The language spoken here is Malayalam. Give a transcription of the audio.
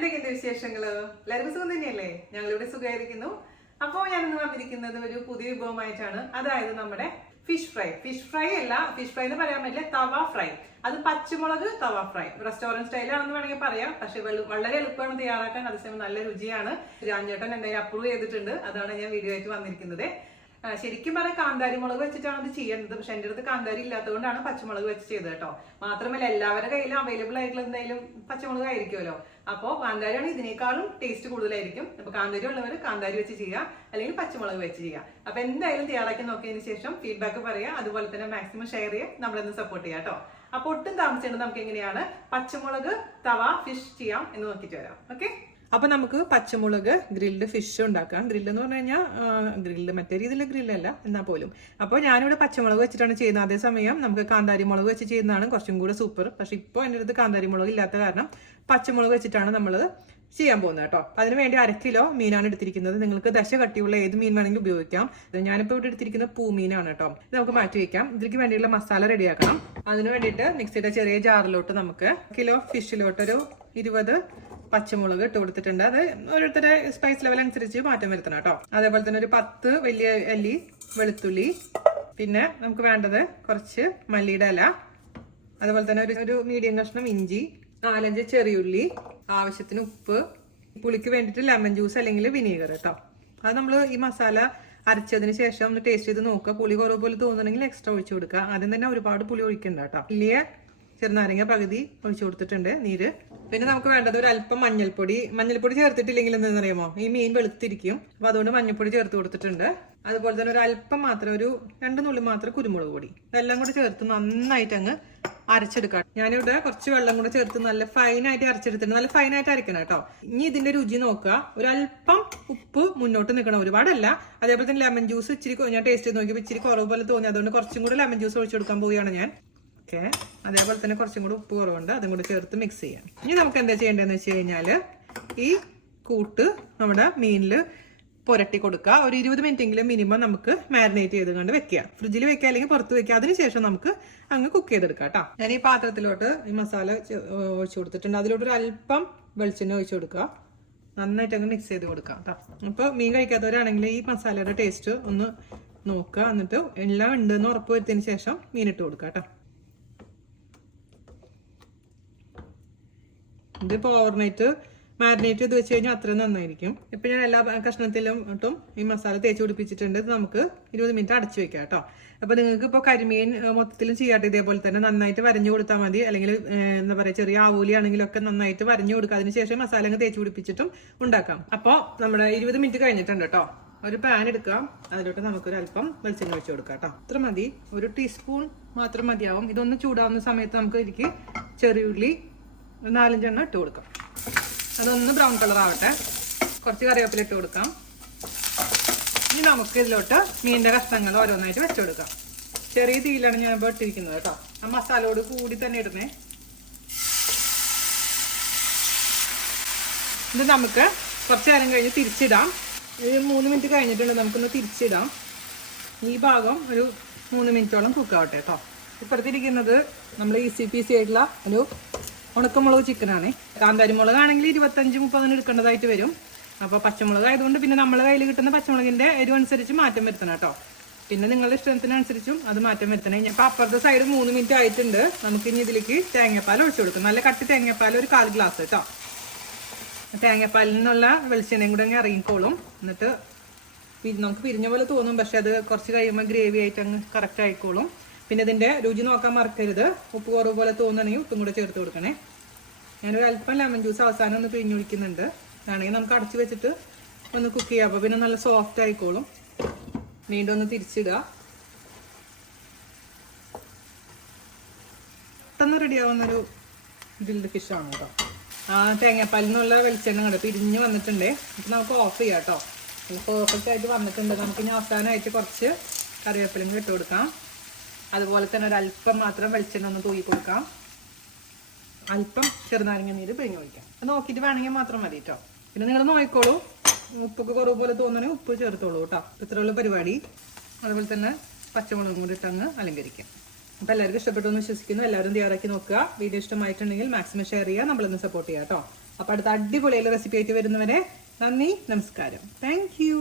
എന്തൊക്കെയുണ്ട് വിശേഷങ്ങള്? എല്ലാവർക്കും സുഖം തന്നെയല്ലേ? ഞങ്ങളിവിടെ സുഖമായിരിക്കുന്നു. അപ്പോൾ ഞാനിന്ന് വന്നിരിക്കുന്നത് ഒരു പുതിയ വിഭവമായിട്ടാണ്. അതായത് നമ്മുടെ ഫിഷ് ഫ്രൈ. ഫിഷ് ഫ്രൈ അല്ല, ഫിഷ് ഫ്രൈ എന്ന് പറയാൻ പറ്റില്ല, തവ ഫ്രൈ. അത് പച്ചമുളക് തവ ഫ്രൈ. റെസ്റ്റോറന്റ് സ്റ്റൈലാണെന്ന് വേണമെങ്കിൽ പറയാം. പക്ഷെ വളരെ എളുപ്പമാണ് തയ്യാറാക്കാൻ. അതേസമയം നല്ല രുചിയാണ്. രാജേട്ടൻ എന്തായാലും അപ്രൂവ് ചെയ്തിട്ടുണ്ട്. അതാണ് ഞാൻ വീഡിയോ ആയിട്ട് വന്നിരിക്കുന്നത്. ശരിക്കും പറയാൻ കാന്താരി മുളക് വെച്ചിട്ടാണ് ഇത് ചെയ്യുന്നത്. പക്ഷെ എൻ്റെ അടുത്ത് കാന്താരി ഇല്ലാത്തതുകൊണ്ടാണ് പച്ചമുളക് വെച്ച് ചെയ്തത് കേട്ടോ. മാത്രമല്ല എല്ലാവരുടെ കയ്യിലും അവൈലബിൾ ആയിട്ടുള്ള എന്തായാലും പച്ചമുളക് ആയിരിക്കുമല്ലോ. അപ്പോൾ കാന്താരിയാണ് ഇതിനേക്കാളും ടേസ്റ്റ് കൂടുതലായിരിക്കും. അപ്പൊ കാന്താരി ഉള്ളവർ കാന്താരി വെച്ച് ചെയ്യുക, അല്ലെങ്കിൽ പച്ചമുളക് വെച്ച് ചെയ്യുക. അപ്പൊ എന്തായാലും തയ്യാറാക്കി നോക്കിയതിന് ശേഷം ഫീഡ്ബാക്ക് പറയുക. അതുപോലെ തന്നെ മാക്സിമം ഷെയർ ചെയ്യുക, നമ്മളെന്ന് സപ്പോർട്ട് ചെയ്യാം കേട്ടോ. അപ്പൊ ഒട്ടും താമസിച്ചിട്ട് നമുക്ക് എങ്ങനെയാണ് പച്ചമുളക് തവ ഫിഷ് ചെയ്യാം എന്ന് നോക്കിയിട്ട് വരാം. ഓക്കെ, അപ്പൊ നമുക്ക് പച്ചമുളക് ഗ്രിൽഡ് ഫിഷ് ഉണ്ടാക്കാം. ഗ്രില്ല് എന്ന് പറഞ്ഞു കഴിഞ്ഞാൽ ഗ്രില്ല് മറ്റേ രീതിയിലുള്ള ഗ്രില്ലല്ല എന്നാൽ പോലും. അപ്പോൾ ഞാനിവിടെ പച്ചമുളക് വെച്ചിട്ടാണ് ചെയ്യുന്നത്. അതേസമയം നമുക്ക് കാന്താരി മുളക് വെച്ച് ചെയ്യുന്നതാണ് കുറച്ചും കൂടെ സൂപ്പർ. പക്ഷെ ഇപ്പോൾ എൻ്റെ അടുത്ത് കാന്താരി മുളക് ഇല്ലാത്ത കാരണം പച്ചമുളക് വെച്ചിട്ടാണ് നമ്മൾ ചെയ്യാൻ പോകുന്നത് കേട്ടോ. അതിന് വേണ്ടി 1/2 കിലോ മീനാണ് എടുത്തിരിക്കുന്നത്. നിങ്ങൾക്ക് ദശ കട്ടിയുള്ള ഏത് മീൻ വേണമെങ്കിലും ഉപയോഗിക്കാം. ഞാനിപ്പോൾ ഇവിടെ എടുത്തിരിക്കുന്നത് പൂമീനാണ് കേട്ടോ. ഇത് നമുക്ക് മാറ്റി വെക്കാം. ഇതിലേക്ക് വേണ്ടിയുള്ള മസാല റെഡിയാക്കണം. അതിന് വേണ്ടിയിട്ട് മിക്സിയുടെ ചെറിയ ജാറിലോട്ട് നമുക്ക് കിലോ ഫിഷിലോട്ട് ഒരു 20 പച്ചമുളക് ഇട്ട് കൊടുത്തിട്ടുണ്ട്. അത് ഓരോരുത്തരുടെ സ്പൈസ് ലെവൽ അനുസരിച്ച് മാറ്റം വരുത്തണം കേട്ടോ. അതേപോലെ തന്നെ ഒരു 10 വലിയ അല്ലി വെളുത്തുള്ളി, പിന്നെ നമുക്ക് വേണ്ടത് കുറച്ച് മല്ലിയുടെ ഇല, അതുപോലെ തന്നെ ഒരു മീഡിയം കഷ്ണം ഇഞ്ചി, 4-5 ചെറിയുള്ളി, ആവശ്യത്തിന് ഉപ്പ്, പുളിക്ക് വേണ്ടിയിട്ട് ലെമൺ ജ്യൂസ് അല്ലെങ്കിൽ വിനീഗർ കേട്ടോ. അത് നമ്മൾ ഈ മസാല അരച്ചതിന് ശേഷം ഒന്ന് ടേസ്റ്റ് ചെയ്ത് നോക്കുക. പുളി കുറവ് പോലെ തോന്നുന്നുണ്ടെങ്കിൽ എക്സ്ട്രാ ഒഴിച്ചു കൊടുക്കുക. ആദ്യം തന്നെ ഒരുപാട് പുളി ഒഴിക്കണ്ട കേട്ടോ. വലിയ ചെറുനാരങ്ങ പകുതി ഒഴിച്ചു കൊടുത്തിട്ടുണ്ട് നീര്. പിന്നെ നമുക്ക് വേണ്ടത് ഒരു അല്പം മഞ്ഞൾപ്പൊടി. മഞ്ഞൾപ്പൊടി ചേർത്തിട്ടില്ലെങ്കിൽ എന്താണെന്ന് അറിയാമോ, ഈ മീൻ വെളുത്തിരിക്കും. അപ്പൊ അതുകൊണ്ട് മഞ്ഞൾപ്പൊടി ചേർത്ത് കൊടുത്തിട്ടുണ്ട്. അതുപോലെ തന്നെ ഒരു അല്പം മാത്രം, ഒരു 2 നുള്ളി മാത്രം കുരുമുളക് പൊടി. ഇതെല്ലാം കൂടെ ചേർത്ത് നന്നായിട്ട് അങ്ങ് അരച്ചെടുക്കാം. ഞാനിവിടെ കുറച്ച് വെള്ളം കൂടെ ചേർത്ത് നല്ല ഫൈനായിട്ട് അരച്ചെടുത്തിട്ടുണ്ട്. നല്ല ഫൈനായിട്ട് അരക്കണം കേട്ടോ. ഇനി ഇതിന്റെ രുചി നോക്കുക. ഒരല്പം ഉപ്പ് മുന്നോട്ട് നിൽക്കണം, ഒരുപാടല്ല. അതേപോലെ തന്നെ ലെമൺ ജ്യൂസ് ഇച്ചിരി ഞാൻ ടേസ്റ്റ് ചെയ്ത് നോക്കിയപ്പോൾ ഇച്ചിരി കുറവ് പോലെ തോന്നി. അതുകൊണ്ട് കുറച്ചും കൂടെ ലെമൺ ജ്യൂസ് ഒഴിച്ചു കൊടുക്കാൻ പോവുകയാണ് ഞാൻ. ഓക്കെ, അതേപോലെ തന്നെ കുറച്ചും കൂടെ ഉപ്പ് കുറവുണ്ട്, അതും കൂടെ ചേർത്ത് മിക്സ് ചെയ്യാം. ഇനി നമുക്ക് എന്താ ചെയ്യേണ്ടതെന്ന് വെച്ച് കഴിഞ്ഞാൽ ഈ കൂട്ട് നമ്മുടെ മീനിൽ പുരട്ടി കൊടുക്കുക. ഒരു 20 മിനിറ്റെങ്കിലും മിനിമം നമുക്ക് മാരിനേറ്റ് ചെയ്ത് കൊണ്ട് വെക്കുക. ഫ്രിഡ്ജിൽ വെക്കുക അല്ലെങ്കിൽ പുറത്ത് വെക്കുക. അതിനുശേഷം നമുക്ക് അങ്ങ് കുക്ക് ചെയ്തെടുക്കാം കേട്ടോ. ഞാൻ ഈ പാത്രത്തിലോട്ട് ഈ മസാല ഒഴിച്ചു കൊടുത്തിട്ടുണ്ട്. അതിലോട്ട് ഒരു അല്പം വെളിച്ചെണ്ണ ഒഴിച്ചു കൊടുക്കുക. നന്നായിട്ട് അങ്ങ് മിക്സ് ചെയ്ത് കൊടുക്കാം കേട്ടോ. അപ്പോൾ മീൻ കഴിക്കാത്തവരാണെങ്കിൽ ഈ മസാലയുടെ ടേസ്റ്റ് ഒന്ന് നോക്കുക. എന്നിട്ട് എല്ലാം ഉണ്ടെന്ന് ഉറപ്പ് വരുത്തിയതിന് ശേഷം മീനിട്ട് കൊടുക്കുക കേട്ടോ. ഇതിപ്പോൾ ഓവർനൈറ്റ് മാരിനേറ്റ് ചെയ്ത് വെച്ച് കഴിഞ്ഞാൽ അത്രയും നന്നായിരിക്കും. ഇപ്പം ഞാൻ എല്ലാ കഷ്ണത്തിലും ഇട്ടും ഈ മസാല തേച്ച് പിടിപ്പിച്ചിട്ടുണ്ട്. ഇത് നമുക്ക് 20 മിനിറ്റ് അടച്ചു വെക്കാം കേട്ടോ. അപ്പോൾ നിങ്ങൾക്ക് ഇപ്പോൾ കരിമീൻ മൊത്തത്തിലും ചെയ്യാട്ടെ. ഇതേപോലെ തന്നെ നന്നായിട്ട് വരഞ്ഞു കൊടുത്താൽ മതി. അല്ലെങ്കിൽ എന്താ പറയുക, ചെറിയ ആവൂലി ആണെങ്കിലൊക്കെ നന്നായിട്ട് വരഞ്ഞു കൊടുക്കുക. അതിനുശേഷം മസാല അങ്ങ് തേച്ച് പിടിപ്പിച്ചിട്ടും ഉണ്ടാക്കാം. അപ്പോൾ നമ്മുടെ 20 മിനിറ്റ് കഴിഞ്ഞിട്ടുണ്ട് കേട്ടോ. ഒരു പാൻ എടുക്കാം. അതിലോട്ട് നമുക്കൊരു അല്പം വെളിച്ചെണ്ണ ഒഴിച്ചു കൊടുക്കാം കേട്ടോ. ഇത്ര മതി, ഒരു ടീസ്പൂൺ മാത്രം മതിയാവും. ഇതൊന്ന് ചൂടാവുന്ന സമയത്ത് നമുക്ക് ഇതിലേക്ക് ചെറിയുള്ളി 4-5 എണ്ണം ഇട്ട് കൊടുക്കാം. അതൊന്ന് ബ്രൗൺ കളർ ആവട്ടെ. കുറച്ച് കറിവേപ്പില ഇട്ട് കൊടുക്കാം. ഇനി നമുക്ക് ഇതിലോട്ട് മീനിന്റെ കഷ്ണങ്ങൾ ഓരോന്നായിട്ട് വെച്ചു കൊടുക്കാം. ചെറിയ തീയിലാണ് ഞാൻ ഇപ്പോൾ ഇട്ടിരിക്കുന്നത് കേട്ടോ. ആ മസാലയോട് കൂടി തന്നെ ഇടുന്നേ. ഇത് നമുക്ക് കുറച്ച് നേരം കഴിഞ്ഞ് തിരിച്ചിടാം. ഒരു 3 മിനിറ്റ് കഴിഞ്ഞിട്ടുണ്ട്. നമുക്കൊന്ന് തിരിച്ചിടാം. ഈ ഭാഗം ഒരു 3 മിനിറ്റോളം കുക്കാവട്ടെ കേട്ടോ. ഇപ്പുറത്തിരിക്കുന്നത് നമ്മൾ ഈസി പീസി ആയിട്ടുള്ള ഒരു ഉണക്കമുളക് ചിക്കനാണ്. കാന്താരി മുളകാണെങ്കിൽ 25-30 എടുക്കേണ്ടതായിട്ട് വരും. അപ്പോൾ പച്ചമുളക് ആയതുകൊണ്ട് പിന്നെ നമ്മളെ കയ്യിൽ കിട്ടുന്ന പച്ചമുളകിന്റെ എരിവ് അനുസരിച്ച് മാറ്റം വരുത്തണം കേട്ടോ. പിന്നെ നിങ്ങളുടെ ഇഷ്ടത്തിനനുസരിച്ചും അത് മാറ്റം വരുത്തണം. ഇപ്പം അപ്പുറത്തെ സൈഡ് 3 മിനിറ്റ് ആയിട്ടുണ്ട്. നമുക്കിനി ഇതിലേക്ക് തേങ്ങാപ്പാൽ ഒഴിച്ചു കൊടുക്കും. നല്ല കട്ടി തേങ്ങാപ്പാൽ ഒരു 1/4 ഗ്ലാസ് കേട്ടോ. തേങ്ങാപ്പാലിൽ നിന്നുള്ള വെളിച്ചെണ്ണയും കൂടെ അങ്ങ് ഇറങ്ങിക്കോളും. എന്നിട്ട് നമുക്ക് പിരിഞ്ഞ പോലെ തോന്നും, പക്ഷെ അത് കുറച്ച് കഴിയുമ്പോൾ ഗ്രേവി ആയിട്ട് അങ്ങ് കറക്റ്റ് ആയിക്കോളും. പിന്നെ ഇതിൻ്റെ രുചി നോക്കാൻ മറക്കരുത്. ഉപ്പ് കുറവ് പോലെ തോന്നുകയാണെങ്കിൽ ഉപ്പും കൂടെ ചേർത്ത് കൊടുക്കണേ. ഞാനൊരു അല്പം ലെമൺ ജ്യൂസ് അവസാനം ഒന്ന് പിഴിഞ്ഞൊഴിക്കുന്നുണ്ട്. ആണെങ്കിൽ നമുക്ക് അടച്ചു വെച്ചിട്ട് ഒന്ന് കുക്ക് ചെയ്യാം. അപ്പോൾ പിന്നെ നല്ല സോഫ്റ്റ് ആയിക്കോളും. വീണ്ടും ഒന്ന് തിരിച്ചിടുക. പെട്ടെന്ന് റെഡിയാവുന്നൊരു ഗ്രിൽഡ് ഫിഷാണ് കേട്ടോ. ആ തേങ്ങാപ്പാലിൽ നിന്നുള്ള വെളിച്ചെണ്ണ കണ്ട് പിരിഞ്ഞ് വന്നിട്ടുണ്ട്. അപ്പം നമുക്ക് ഓഫ് ചെയ്യാം കേട്ടോ. പെർഫെക്റ്റ് ആയിട്ട് വന്നിട്ടുണ്ട്. നമുക്കിനി അവസാനമായിട്ട് കുറച്ച് കറിവേപ്പിലയും ഇട്ട് കൊടുക്കാം. അതുപോലെ തന്നെ ഒരു അല്പം മാത്രം വെളിച്ചെണ്ണ ഒന്ന് തൂക്കി കൊടുക്കാം. അല്പം ചെറുനാരങ്ങ നീര് പിഴിഞ്ഞ് ഒഴിക്കാം. അത് നോക്കിയിട്ട് വേണമെങ്കിൽ മാത്രം മതി കേട്ടോ. പിന്നെ നിങ്ങൾ നോക്കിക്കോളൂ, ഉപ്പൊക്കെ കുറവ് പോലെ തോന്നണമെങ്കിൽ ഉപ്പ് ചേർത്തോളൂ കേട്ടോ. ഇത്രയുള്ള പരിപാടി. അതുപോലെ തന്നെ പച്ചമുളകും കൂടി ഇട്ടങ്ങ് അലങ്കരിക്കാം. അപ്പോൾ എല്ലാവർക്കും ഇഷ്ടപ്പെട്ടു എന്ന് വിശ്വസിക്കുന്നു. എല്ലാവരും തയ്യാറാക്കി നോക്കുക. വീഡിയോ ഇഷ്ടമായിട്ടുണ്ടെങ്കിൽ മാക്സിമം ഷെയർ ചെയ്യുക. നമ്മളൊന്ന് സപ്പോർട്ട് ചെയ്യാം കേട്ടോ. അപ്പോൾ അടുത്ത അടിപൊളിയുള്ള റെസിപ്പി ആയിട്ട് വരുന്നവരെ നന്ദി, നമസ്കാരം. Thank you.